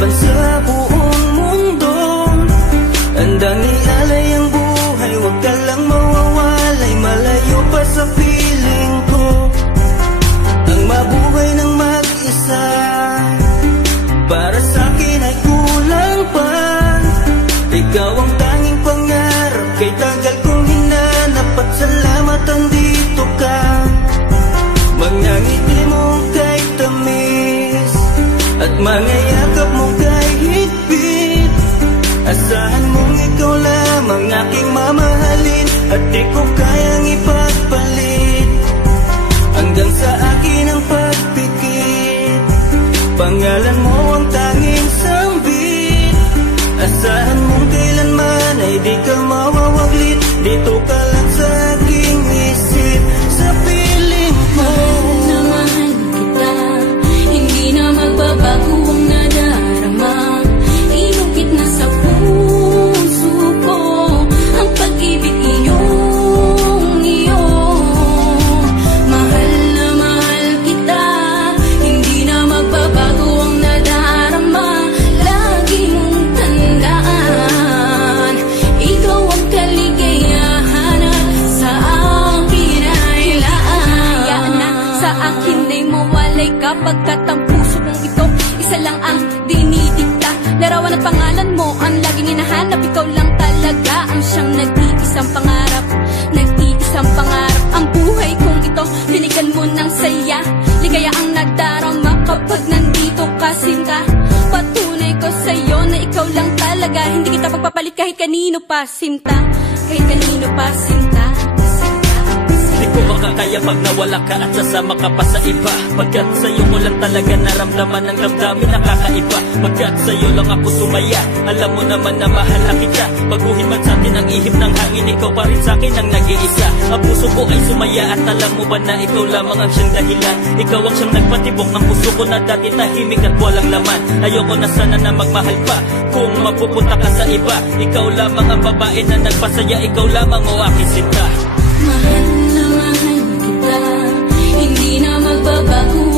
laban sa buong mundo. Handang ialay ang buhay, huwag ka lang mawawalay, malayo pa sa piling ko. Ang mabuhay ng mag-isa, para sa'kin ay kulang pa. Ikaw ang tanging pangarap, kay tagal kong hinanap, at salamat andito ka. Mga ngiti mo kay tamis, at mga yakap mo kay higpit. Asahan mong ikaw lamang aking mamahalin, at di ko kayang ipagpalit. Hanggang sa akin ang pagpikit, pangalan mo ang tanging sambit. Asahan mong kailanman ay di ka mawawaglit, dito ka lang sa aking isip, sa piling mo. Mahal kita, hindi na magbabago ang nadarama. Inukit na sa puso ko ang pag-ibig iyong iyo. Mahal na mahal kita, hindi na magbabago ang nadarama. Lagi mong tandaan, ikaw ang kaligayahan sa akin ay laan. Hayaan na sa akin ay mawalay kapagkat ang puso kong ito isa lang ang dinidikta. Larawan at pangalan mo ang laging hinahanap, ikaw lang talaga ang siyang nag-iisang pangarap. Nag-iisang pangarap ang buhay kong ito, binigyan mo ng saya. Ligaya ang nadarama kapag nandito ka, sinta. Patunay ko sa'yo na ikaw lang talaga, hindi kita pagpapalit kahit kanino pa, sinta. Kahit kanino pa, sinta. Di ko makakaya pag nawala ka at sasama ka pa sa iba. Pagkat sa'yo mo lang talaga naramdaman ang damdamin nakakaiba. Pagkat sa'yo lang ako sumaya, alam mo naman na mahal na kita. Baguhin man sa'tin ang ihip ng hangin, ikaw pa rin sa'kin ang nag-iisa. Ang puso ko ay sumaya at alam mo ba na ikaw lamang ang siyang dahilan. Ikaw ang siyang nagpatibok ng puso ko na dati tahimik at walang laman. Ayoko na sana na magmahal pa kung mapupunta ka sa iba. Ikaw lamang ang babae na nagpasaya, ikaw lamang o aking sinta. Mahal na mahal kita, hindi na magbabago